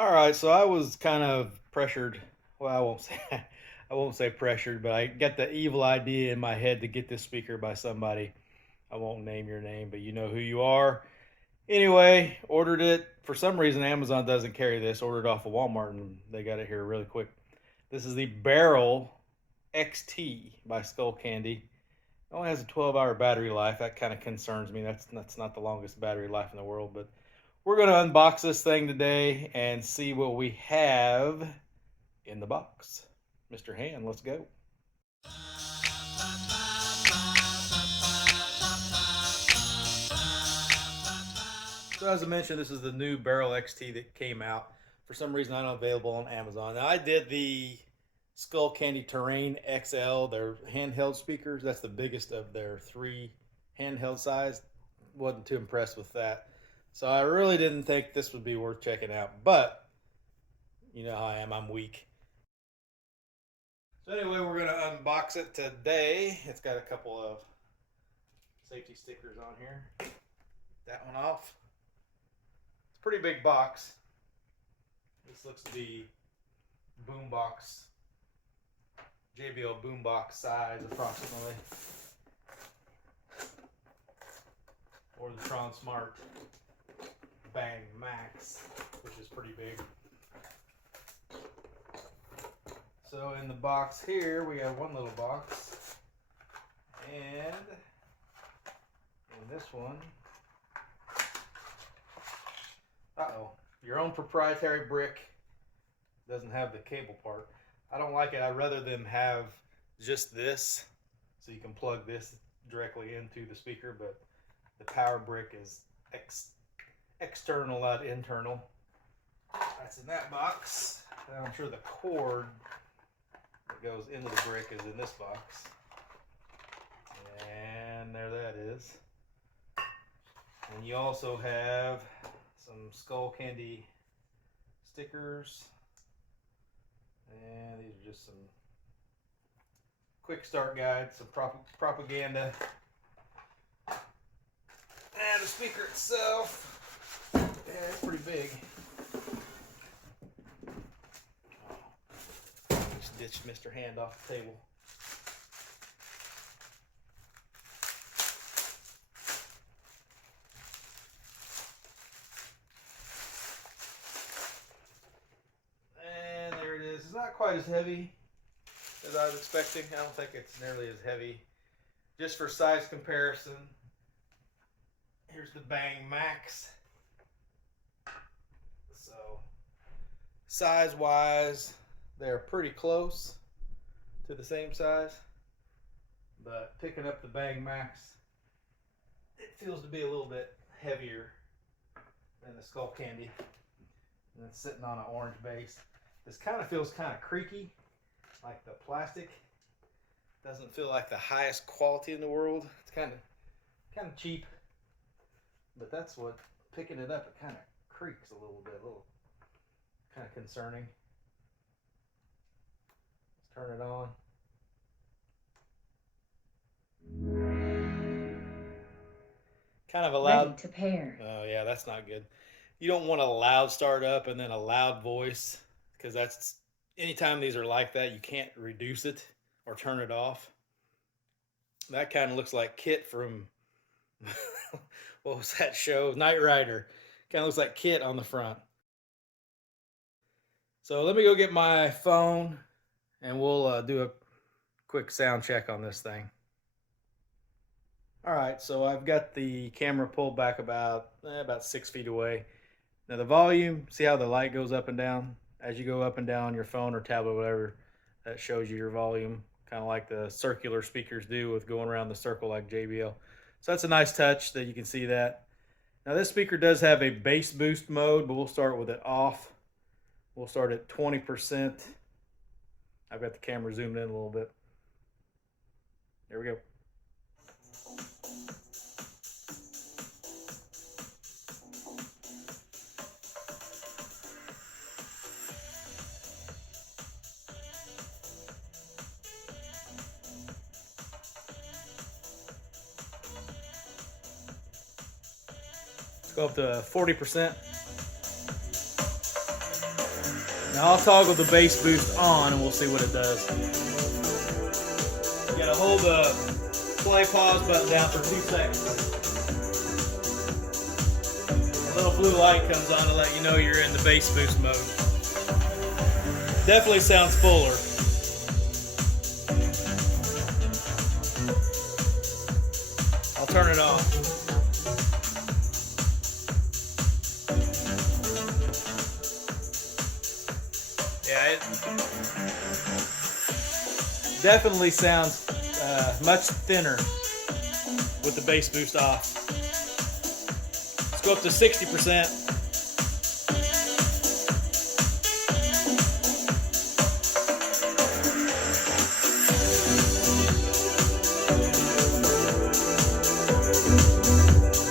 All right, so I was kind of pressured. Well, I won't say I won't say pressured, but I got the evil idea in my head to get this speaker by somebody. I won't name your name, but you know who you are. Anyway, ordered it. For some reason, Amazon doesn't carry this. Ordered off of Walmart, and they got it here really quick. This is the Barrel XT by Skullcandy. It only has a 12-hour battery life. That kind of concerns me. That's not the longest battery life in the world, but we're going to unbox this thing today and see what we have in the box. Mr. Hand, let's go. So as I mentioned, this is the new Barrel XT that came out. For some reason, not available on Amazon. Now, I did the Skullcandy Terrain XL, their handheld speakers. That's the biggest of their three handheld size. Wasn't too impressed with that. So I really didn't think this would be worth checking out. But, you know how I am, I'm weak. So anyway, we're going to unbox it today. It's got a couple of safety stickers on here. That one off. It's a pretty big box. This looks to be Boombox, JBL Boombox size approximately. Or the Tron Smart Bang Max, which is pretty big. So in the box here, we have one little box. And in this one, your own proprietary brick. Doesn't have the cable part. I don't like it. I'd rather them have just this, so you can plug this directly into the speaker, but the power brick is external, not internal. That's in that box. And I'm sure the cord that goes into the brick is in this box. And there that is. And you also have some Skullcandy stickers. And these are just some quick start guides, some propaganda. And the speaker itself, yeah, it's pretty big. Just ditched Mr. Hand off the table. And there it is. It's not quite as heavy as I was expecting. I don't think it's nearly as heavy. Just for size comparison, here's the Bang Max. So, size-wise, they're pretty close to the same size. But picking up the Bang Max, it feels to be a little bit heavier than the Skullcandy. And it's sitting on an orange base. This kind of feels kind of creaky, like the plastic. Doesn't feel like the highest quality in the world. It's kind of cheap. But that's what, picking it up, it kind of creaks a little bit, kind of concerning. Let's turn it on. Kind of a loud. Ready to pair. Oh yeah, that's not good. You don't want a loud start up and then a loud voice, because that's, anytime these are like that, you can't reduce it or turn it off. That kind of looks like Kit from what was that show? Knight Rider. Kind of looks like Kit on the front. So let me go get my phone and we'll do a quick sound check on this thing. All right, so I've got the camera pulled back about 6 feet away. Now the volume, see how the light goes up and down? As you go up and down on your phone or tablet, whatever, that shows you your volume, kind of like the circular speakers do with going around the circle like JBL. So that's a nice touch that you can see that. Now this speaker does have a bass boost mode, but we'll start with it off. We'll start at 20%. I've got the camera zoomed in a little bit. There we go. Let's go up to 40%. Now I'll toggle the bass boost on and we'll see what it does. You gotta hold the play pause button down for 2 seconds. A little blue light comes on to let you know you're in the bass boost mode. Definitely sounds fuller. I'll turn it off. Yeah, it definitely sounds much thinner with the bass boost off. Let's go up to 60%.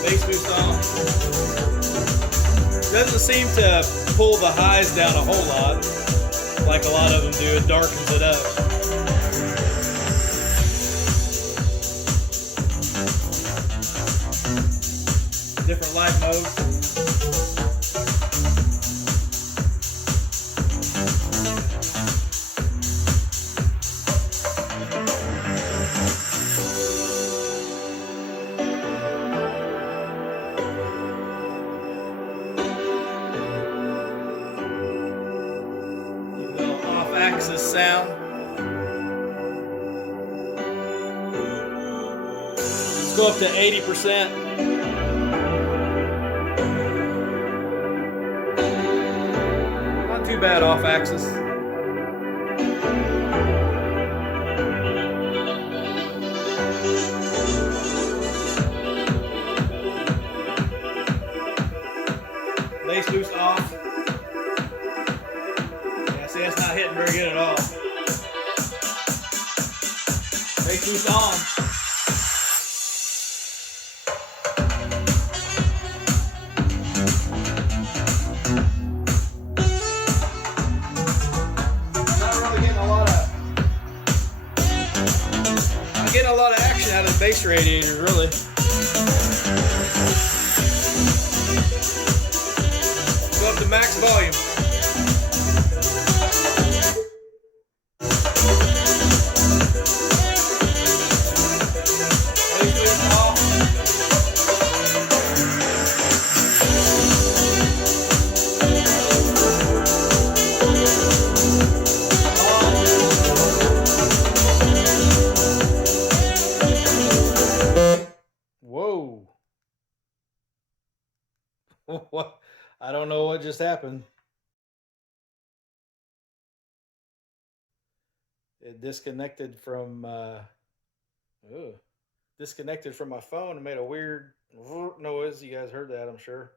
Bass boost on. Doesn't seem to pull the highs down a whole lot, like a lot of them do. It darkens it up. Different light modes. Off-axis sound. Let's go up to 80%. Not too bad off-axis. Bass boost off. Yeah, see, that's not hitting very good at all. Bass boost on. Getting a lot of action out of the bass radiator, really. Go up to max volume. Bass boost off. Whoa. What? I don't know what just happened. It disconnected from disconnected from my phone and made a weird noise. You guys heard that, I'm sure.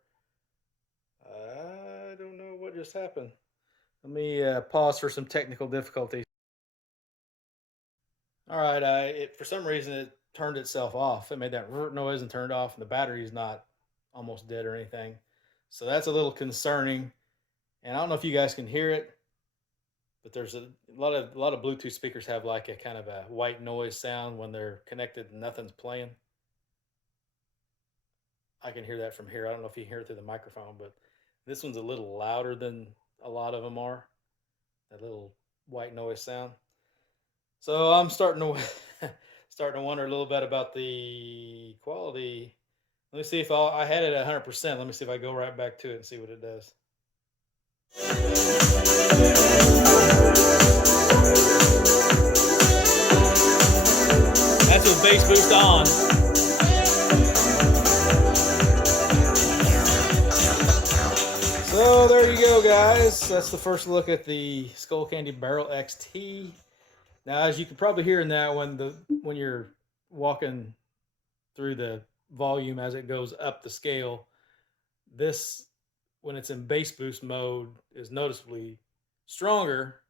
I don't know what just happened. Let me pause for some technical difficulties. All right, for some reason it turned itself off. It made that noise and turned off, and the battery's not almost dead or anything. So that's a little concerning. And I don't know if you guys can hear it, but there's a lot of Bluetooth speakers have like a kind of a white noise sound when they're connected and nothing's playing. I can hear that from here. I don't know if you can hear it through the microphone, but this one's a little louder than a lot of them are. That little white noise sound. So I'm starting to starting to wonder a little bit about the quality. Let me see if I had it at 100%. Let me see if I go right back to it and see what it does. That's with bass boost on. So there you go, guys. That's the first look at the Skullcandy Barrel XT. Now, as you can probably hear in that when you're walking through the volume as it goes up the scale, this, when it's in bass boost mode, is noticeably stronger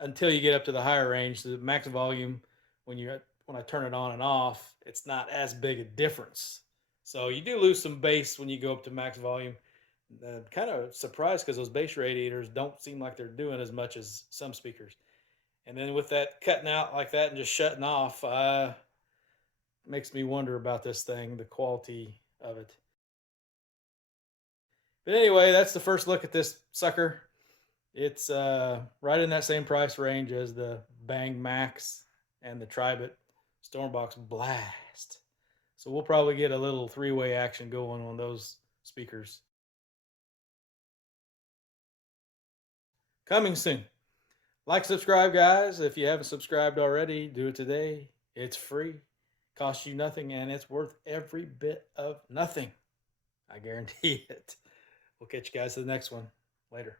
until you get up to the higher range. The max volume, when I turn it on and off, it's not as big a difference. So you do lose some bass when you go up to max volume. Kind of surprised because those bass radiators don't seem like they're doing as much as some speakers. And then with that cutting out like that and just shutting off, makes me wonder about this thing, the quality of it. But anyway, that's the first look at this sucker. It's right in that same price range as the Bang Max and the Tribit Stormbox Blast. So we'll probably get a little three-way action going on those speakers. Coming soon. Like, subscribe, guys. If you haven't subscribed already, do it today. It's free, costs you nothing, and it's worth every bit of nothing. I guarantee it. We'll catch you guys to the next one. Later.